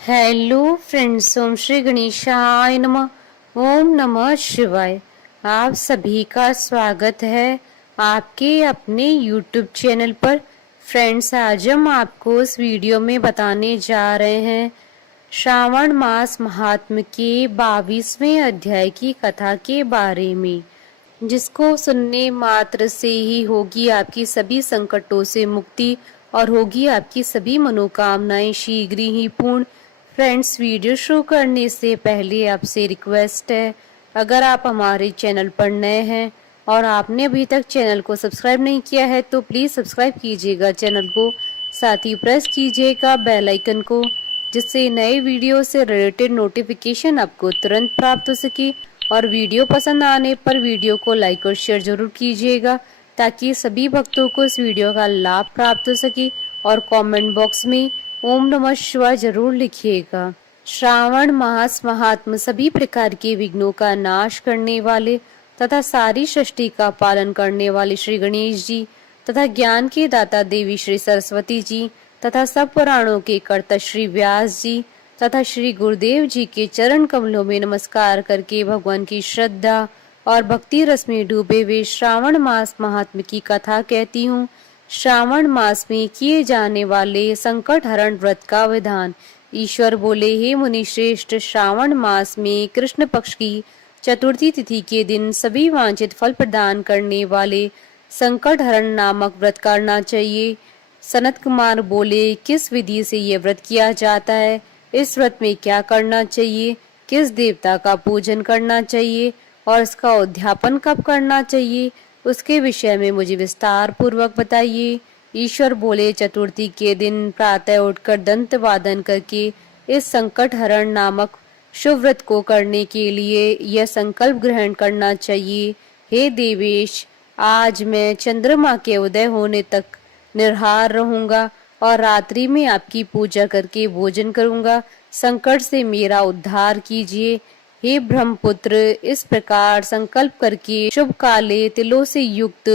Hello friends, ओम श्री गणेशाय नमः। ओम नमः शिवाय। आप सभी का स्वागत है आपके अपने यूट्यूब चैनल पर। फ्रेंड्स, आज हम आपको इस वीडियो में बताने जा रहे हैं श्रावण मास महात्म्य के 22वें अध्याय की कथा के बारे में, जिसको सुनने मात्र से ही होगी आपकी सभी संकटों से मुक्ति और होगी आपकी सभी मनोकामनाएं शीघ्र ही पूर्ण। फ्रेंड्स, वीडियो शुरू करने से पहले आपसे रिक्वेस्ट है, अगर आप हमारे चैनल पर नए हैं और आपने अभी तक चैनल को सब्सक्राइब नहीं किया है तो प्लीज सब्सक्राइब कीजिएगा चैनल को, साथ ही प्रेस कीजिएगा बेल आइकन को, जिससे नए वीडियो से रिलेटेड नोटिफिकेशन आपको तुरंत प्राप्त हो सके। और वीडियो पसंद आने पर वीडियो को लाइक और शेयर जरूर कीजिएगा, ताकि सभी भक्तों को इस वीडियो का लाभ प्राप्त हो सके। और कमेंट बॉक्स में ओम नमः शिवाय जरूर लिखिएगा। श्रावण मास महात्म सभी प्रकार के विघ्नों का नाश करने वाले तथा सारी सृष्टि का पालन करने वाले श्री गणेश जी तथा ज्ञान के दाता देवी श्री सरस्वती जी तथा सब पुराणों के कर्ता श्री व्यास जी तथा श्री गुरुदेव जी के चरण कमलों में नमस्कार करके भगवान की श्रद्धा और भक्ति रस में डूबे हुए श्रावण मास महात्म्य की कथा कहती हूँ। श्रावण मास में किए जाने वाले संकट हरण व्रत का विधान। ईश्वर बोले, हे मुनि श्रेष्ठ, श्रावण मास में कृष्ण पक्ष की चतुर्थी तिथि के दिन सभी वांछित फल प्रदान करने वाले संकट हरण नामक व्रत करना चाहिए। सनत कुमार बोले, किस विधि से यह व्रत किया जाता है, इस व्रत में क्या करना चाहिए, किस देवता का पूजन करना चाहिए और इसका उद्यापन कब करना चाहिए, उसके विषय में मुझे विस्तार पूर्वक बताइए। ईश्वर बोले, चतुर्थी के दिन प्रातः उठकर दंत वादन करके इस संकट हरण नामक शुभ व्रत को करने के लिए यह संकल्प ग्रहण करना चाहिए, हे देवेश, आज मैं चंद्रमा के उदय होने तक निर्हार रहूंगा और रात्रि में आपकी पूजा करके भोजन करूंगा। संकट से मेरा उद्धार कीजिए, हे ब्रह्मपुत्र। इस प्रकार संकल्प करके शुभ काले तिलों से युक्त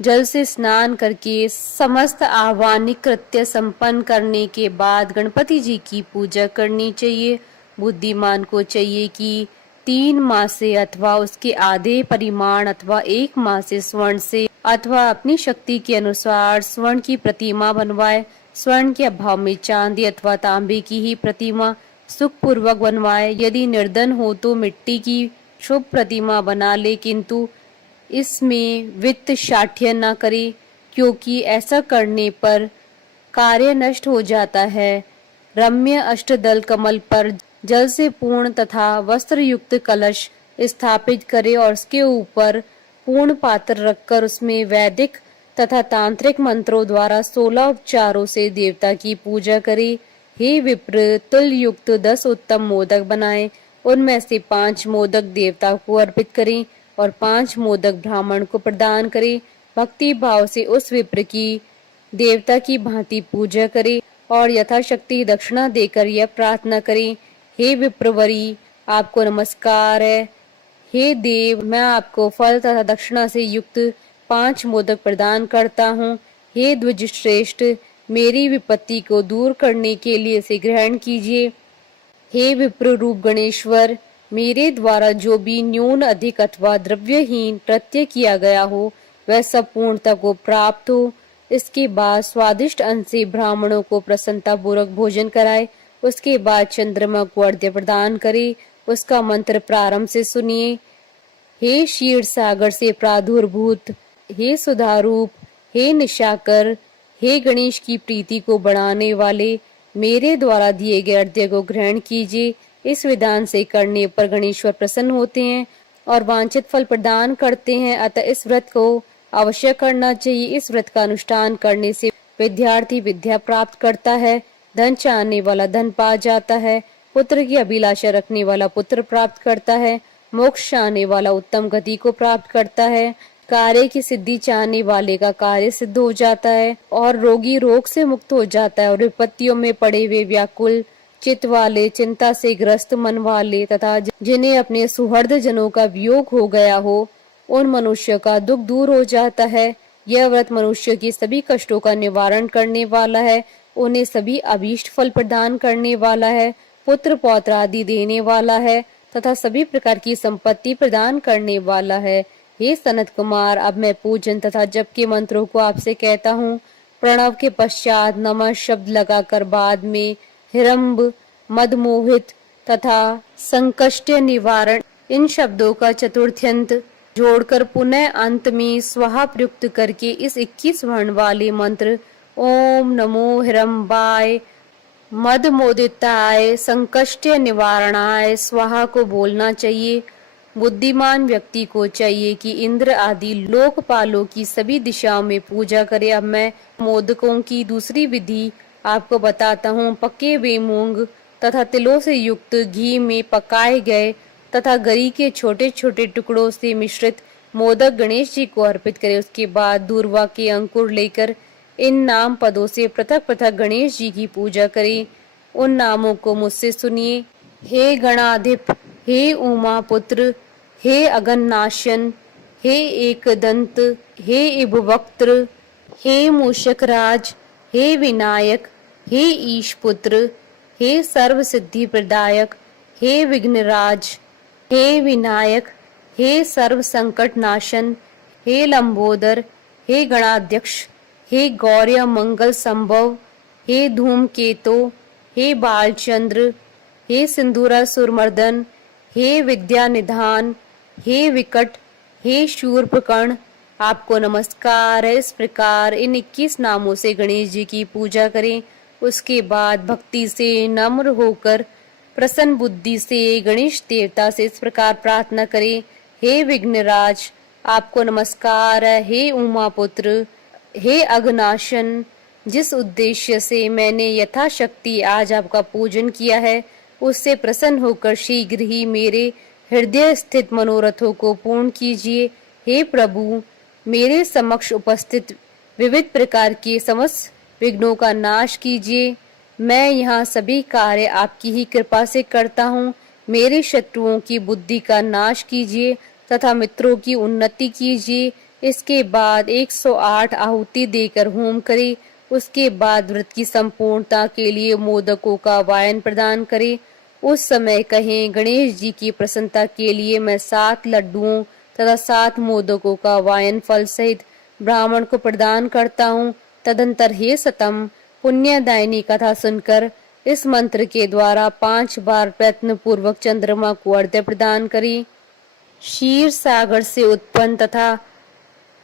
जल से स्नान करके समस्त आह्वानिक कृत्य संपन्न करने के बाद गणपति जी की पूजा करनी चाहिए। बुद्धिमान को चाहिए कि 3 मास से अथवा उसके आधे परिमाण अथवा 1 मास से स्वर्ण से अथवा अपनी शक्ति के अनुसार स्वर्ण की प्रतिमा बनवाए। स्वर्ण के अभाव में चांदी अथवा तांबे की ही प्रतिमा सुख पूर्वक बनवाए। यदि निर्धन हो तो मिट्टी की शुभ प्रतिमा बना ले, किंतु इसमें वित्त शाठ्य न करे, क्योंकि ऐसा करने पर कार्य नष्ट हो जाता है। रम्य अष्टदल कमल पर जल से पूर्ण तथा वस्त्र युक्त कलश स्थापित करे और उसके ऊपर पूर्ण पात्र रखकर उसमें वैदिक तथा तांत्रिक मंत्रों द्वारा 16 उपचारों से देवता की पूजा करे। हे विप्र, तुल युक्त 10 उत्तम मोदक बनाएं, उनमें से 5 मोदक देवता को अर्पित करें और 5 मोदक ब्राह्मण को प्रदान करें। भक्ति भाव से उस विप्र की देवता की भांति पूजा करें और यथाशक्ति दक्षिणा देकर यह प्रार्थना करें, हे विप्रवरी, आपको नमस्कार है। हे देव, मैं आपको फल तथा दक्षिणा से युक्त 5 मोदक प्रदान करता हूँ। हे द्विज श्रेष्ठ, मेरी विपत्ति को दूर करने के लिए इसे ग्रहण कीजिए। हे विप्र रूप गणेश्वर, मेरे द्वारा जो भी न्यून अधिक अथवा द्रव्यहीन कृत्य किया गया हो वह सब पूर्णता को प्राप्त हो। इसके बाद स्वादिष्ट अन्न से ब्राह्मणों को प्रसन्नता पूर्वक भोजन कराए। उसके बाद चंद्रमा को अर्घ्य प्रदान करे। उसका मंत्र प्रारंभ से सुनिए। हे क्षीर सागर से प्रादुर्भूत, हे सुधारूप, हे निशाकर, हे गणेश की प्रीति को बढ़ाने वाले, मेरे द्वारा दिए गए अर्घ्य को ग्रहण कीजिए। इस विधान से करने पर गणेश्वर प्रसन्न होते हैं और वांछित फल प्रदान करते हैं। अतः इस व्रत को अवश्य करना चाहिए। इस व्रत का अनुष्ठान करने से विद्यार्थी विद्या प्राप्त करता है, धन चाहने वाला धन पा जाता है, पुत्र की अभिलाषा रखने वाला पुत्र प्राप्त करता है, मोक्ष चाहने वाला उत्तम गति को प्राप्त करता है, कार्य की सिद्धि चाहने वाले का कार्य सिद्ध हो जाता है और रोगी रोग से मुक्त हो जाता है। और विपत्तियों में पड़े हुए व्याकुल चित्त वाले, चिंता से ग्रस्त मन वाले तथा जिन्हें अपने सुहृद जनों का वियोग हो गया हो, उन मनुष्यों का दुख दूर हो जाता है। यह व्रत मनुष्य की सभी कष्टों का निवारण करने वाला है। उन्हें सभी अभीष्ट फल प्रदान करने वाला है, पुत्र पौत्र आदि देने वाला है तथा सभी प्रकार की संपत्ति प्रदान करने वाला है। हे सनत कुमार, अब मैं पूजन तथा जप के मंत्रों को आपसे कहता हूँ। प्रणव के पश्चात नमः शब्द लगाकर बाद में हिरंब, मदमोहित तथा संकष्ट निवारण इन शब्दों का चतुर्थ्यंत जोड़कर पुनः अंत में स्वाहा प्रयुक्त करके इस 21 वर्ण वाले मंत्र ओम नमो हिरंबाय मदमोदिताय संकष्ट निवारणाय स्वाहा को बोलना चाहिए। बुद्धिमान व्यक्ति को चाहिए कि इंद्र आदि लोकपालों की सभी दिशाओं में पूजा करे। अब मैं मोदकों की दूसरी विधि आपको बताता हूँ। पके हुए मूंग तथा तिलों से युक्त घी में पकाए गए तथा गरी के छोटे छोटे टुकड़ों से मिश्रित मोदक गणेश जी को अर्पित करें। उसके बाद दूर्वा के अंकुर लेकर इन नाम पदों से पृथक पृथक गणेश जी की पूजा करें। उन नामों को मुझसे सुनिए। हे गणाधिप, हे उमा पुत्र, हे अगन्नाशन, हे एकदंत, हे इभवक्त्र, हे मूषकराज, हे विनायक, हे ईशपुत्र, हे सर्व सिद्धि प्रदायक, हे विघ्नराज, हे विनायक, हे सर्व संकट नाशन, हे लंबोदर, हे गणाध्यक्ष, हे गौर्य मंगल संभव, हे धूमकेतु, हे बालचंद्र, हे सिंदूरासुरमर्दन, हे विद्या निधान, हे विकट, हे शूर्पकर्ण, आपको नमस्कार है। इस प्रकार इन 21 नामों से गणेश जी की पूजा करें। उसके बाद भक्ति से नम्र होकर प्रसन्न बुद्धि से गणेश देवता से इस प्रकार प्रार्थना करें। हे विघ्नराज, आपको नमस्कार है। हे उमापुत्र, हे अघनाशन, जिस उद्देश्य से मैंने यथाशक्ति आज आपका पूजन किया है उससे प्रसन्न होकर शीघ्र ही मेरे हृदय स्थित मनोरथों को पूर्ण कीजिए। हे प्रभु, मेरे समक्ष उपस्थित विविध प्रकार के समस्त विघ्नों का नाश कीजिए। मैं यहाँ सभी कार्य आपकी ही कृपा से करता हूँ। मेरे शत्रुओं की बुद्धि का नाश कीजिए तथा मित्रों की उन्नति कीजिए। इसके बाद 108 आहुति देकर होम करें। उसके बाद व्रत की संपूर्णता के लिए मोदकों का वायन प्रदान करें। उस समय कहें, गणेश जी की प्रसन्नता के लिए मैं 7 लड्डुओं तथा 7 मोदकों का वायन फल सहित ब्राह्मण को प्रदान करता हूँ। तदंतर हे सतम, पुण्यदायिनी कथा सुनकर इस मंत्र के द्वारा 5 बार प्रयत्न पूर्वक चंद्रमा को अर्घ्य प्रदान करें। क्षीर सागर से उत्पन्न तथा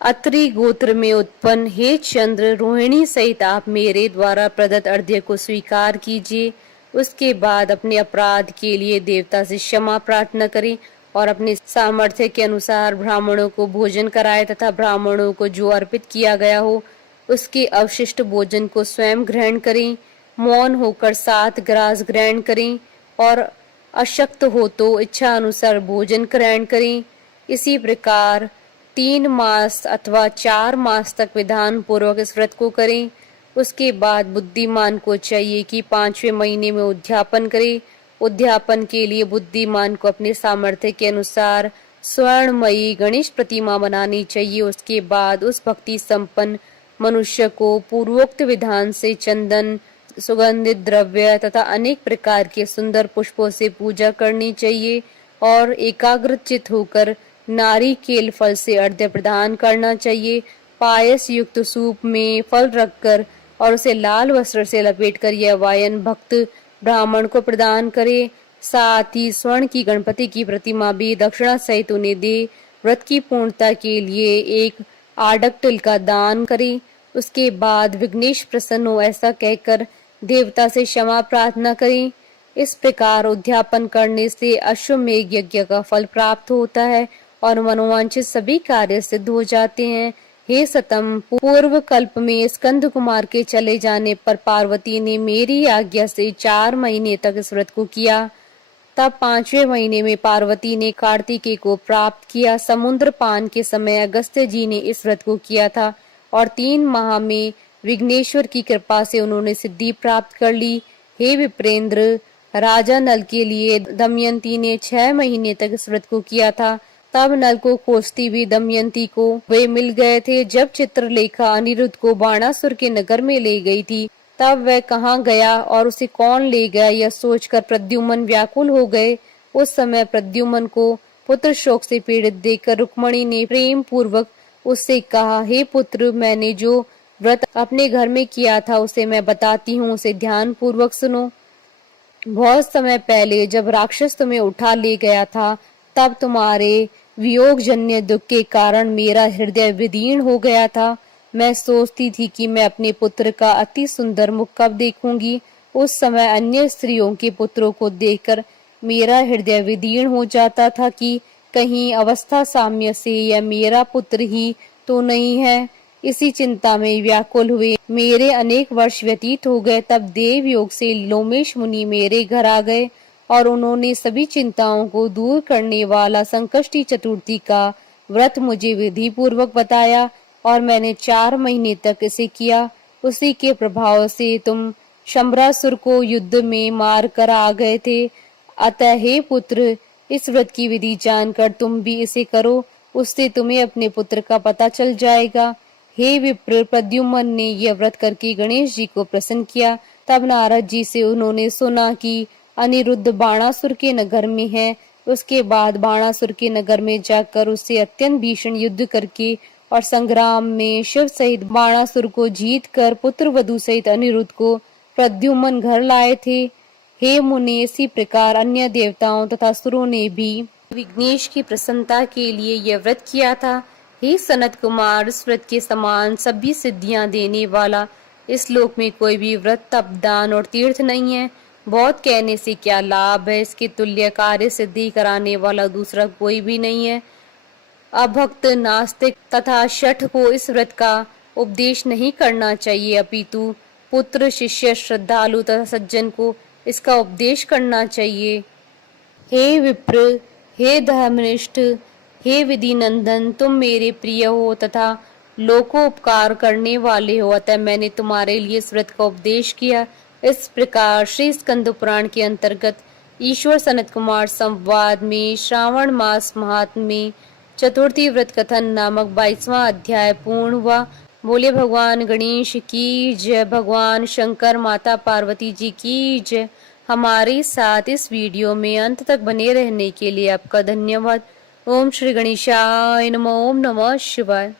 अत्रि गोत्र में उत्पन्न हे चंद्र, रोहिणी सहित आप मेरे द्वारा प्रदत्त अर्घ्य को स्वीकार कीजिए। उसके बाद अपने अपराध के लिए देवता से क्षमा प्रार्थना करें और अपने सामर्थ्य के अनुसार ब्राह्मणों को भोजन कराएं तथा ब्राह्मणों को जो अर्पित किया गया हो उसके अवशिष्ट भोजन को स्वयं ग्रहण करें। मौन होकर 7 ग्रास ग्रहण करें और अशक्त हो तो इच्छा अनुसार भोजन ग्रहण करें। इसी प्रकार 3 मास अथवा 4 मास तक विधान पूर्वक इस व्रत को करें। उसके बाद बुद्धिमान को चाहिए कि 5वें महीने में उद्यापन करे। उद्यापन के लिए बुद्धिमान को अपने सामर्थ्य के अनुसार स्वर्णमयी गणेश प्रतिमा बनानी चाहिए। उसके बाद उस भक्ति संपन्न मनुष्य को पूर्वोक्त विधान से चंदन, सुगंधित द्रव्य तथा अनेक प्रकार के सुंदर पुष्पों से पूजा करनी चाहिए और एकाग्रचित होकर नारिकेल फल से अर्घ्य प्रदान करना चाहिए। पायस युक्त सूप में फल रखकर और उसे लाल वस्त्र से लपेटकर यह वायन भक्त ब्राह्मण को प्रदान करे। साथ ही स्वर्ण की गणपति की प्रतिमा भी दक्षिणा सहित उन्हें दे। व्रत की पूर्णता के लिए एक आडक तिल का दान करे। उसके बाद विघ्नेश प्रसन्न हो ऐसा कहकर देवता से क्षमा प्रार्थना करें। इस प्रकार उद्यापन करने से अश्वमेघ यज्ञ का फल प्राप्त होता है और मनोवांछित सभी कार्य सिद्ध हो जाते हैं। हे सतम, पूर्व कल्प में स्कंद कुमार के चले जाने पर पार्वती ने मेरी आज्ञा से 4 महीने तक इस व्रत को किया। तब 5वें महीने में पार्वती ने कार्तिकेय को प्राप्त किया। समुद्र पान के समय अगस्त्य जी ने इस व्रत को किया था और 3 माह में विघ्नेश्वर की कृपा से उन्होंने सिद्धि प्राप्त कर ली। हे विप्रेंद्र, राजा नल के लिए दमयंती ने 6 महीने तक इस व्रत को किया था। तब नल को खोजती भी दमयंती को वे मिल गए थे। जब चित्रलेखा अनिरुद्ध को बाणासुर के नगर में ले गई थी तब वह कहाँ गया और उसे कौन ले गया, यह सोचकर प्रद्युम्न व्याकुल हो गए। उस समय प्रद्युम्न को पुत्र शोक से पीड़ित देखकर रुक्मणी ने प्रेम पूर्वक उससे कहा, हे पुत्र, मैंने जो व्रत अपने घर में किया था उसे मैं बताती हूँ, उसे ध्यान पूर्वक सुनो। बहुत समय पहले जब राक्षस तुम्हें उठा ले गया था, तब तुम्हारे वियोग जन्य दुख के कारण मेरा हृदय विदीर्ण हो गया था। मैं सोचती थी कि मैं अपने पुत्र का अति सुंदर मुख कब देखूंगी। उस समय अन्य स्त्रियों के पुत्रों को देखकर मेरा हृदय विदीर्ण हो जाता था कि कहीं अवस्था साम्य से यह मेरा पुत्र ही तो नहीं है। इसी चिंता में व्याकुल हुए मेरे अनेक वर्ष व्यतीत हो गए। तब देव योग से लोमेश मुनि मेरे घर आ गए और उन्होंने सभी चिंताओं को दूर करने वाला संकष्टी चतुर्थी का व्रत मुझे विधि पूर्वक बताया और मैंने 4 महीने तक इसे किया। उसी के प्रभाव से तुम शंबरासुर को युद्ध में मार कर आ गए थे। अतः हे पुत्र, इस व्रत की विधि जानकर तुम भी इसे करो, उससे तुम्हें अपने पुत्र का पता चल जाएगा। हे विप्र, प्रद्युम्न ने यह व्रत करके गणेश जी को प्रसन्न किया। तब नारद जी से उन्होंने सुना कि अनिरुद्ध बाणासुर के नगर में है। उसके बाद बाणासुर के नगर में जाकर उससे अत्यंत भीषण युद्ध करके और संग्राम में शिव सहित बाणासुर को जीत कर पुत्र वधु सहित अनिरुद्ध को प्रद्युम्न घर लाए थे। हे मुनि, इसी प्रकार अन्य देवताओं तथा असुरों ने भी विघ्नेश की प्रसन्नता के लिए यह व्रत किया था। हे सनत कुमार, इस व्रत के समान सभी सिद्धियां देने वाला इस लोक में कोई भी व्रत, तप, दान और तीर्थ नहीं है। बहुत कहने से क्या लाभ है, इसके तुल्य कार्य सिद्धि कराने वाला दूसरा कोई भी नहीं है। अभक्त, नास्तिक तथा शठ को इस व्रत का उपदेश नहीं करना चाहिए, अपितु पुत्र, शिष्य, श्रद्धालु तथा सज्जन को इसका उपदेश करना चाहिए। हे विप्र, हे धर्मनिष्ठ, हे विधि नंदन, तुम मेरे प्रिय हो तथा लोकोपकार करने वाले हो, अतः मैंने तुम्हारे लिए इस व्रत का उपदेश किया। इस प्रकार श्री स्कंद पुराण के अंतर्गत ईश्वर सनत कुमार संवाद में श्रावण मास महात्म्य में चतुर्थी व्रत कथन नामक 22वां अध्याय पूर्ण हुआ। बोले भगवान गणेश की जय, भगवान शंकर, माता पार्वती जी की जय। हमारे साथ इस वीडियो में अंत तक बने रहने के लिए आपका धन्यवाद। ओम श्री गणेशाय नमः। ओम नमः शिवाय।